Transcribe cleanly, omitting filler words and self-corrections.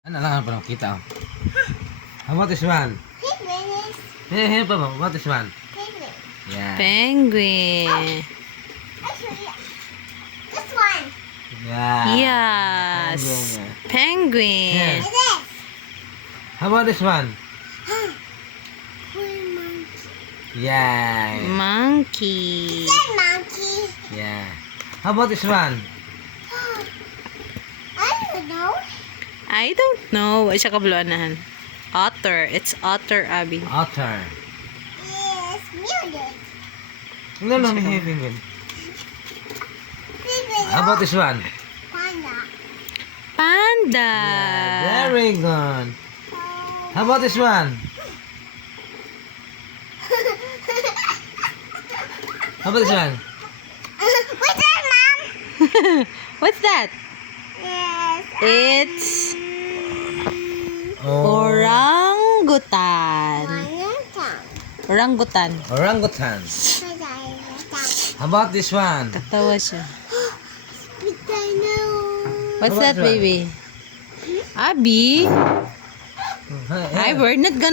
Ano lang parang kita. How about this one? Here, Papa. What is one? Yeah. Penguin. Actually, this one. Yeah. Yes. Penguin, yeah. Penguin. And this. How about this one? Green monkey. Yeah. Monkey. That monkey. Yeah. How about this one? I don't know. I don't know. Ay, siya kabuluanahan. Otter. It's otter, Abby. Otter. Yes, music. No, may penguin. Penguin. How about this one? Panda. Panda. Very good. How about this one? How about this one? What's that, Mom? What's that? Yes. It's Oh. orangutan. Orangutan. Orangutan. How about this one? Katawa siya. Potato. What's How about that, that? baby? Abby? Hey, Hi, we're not gonna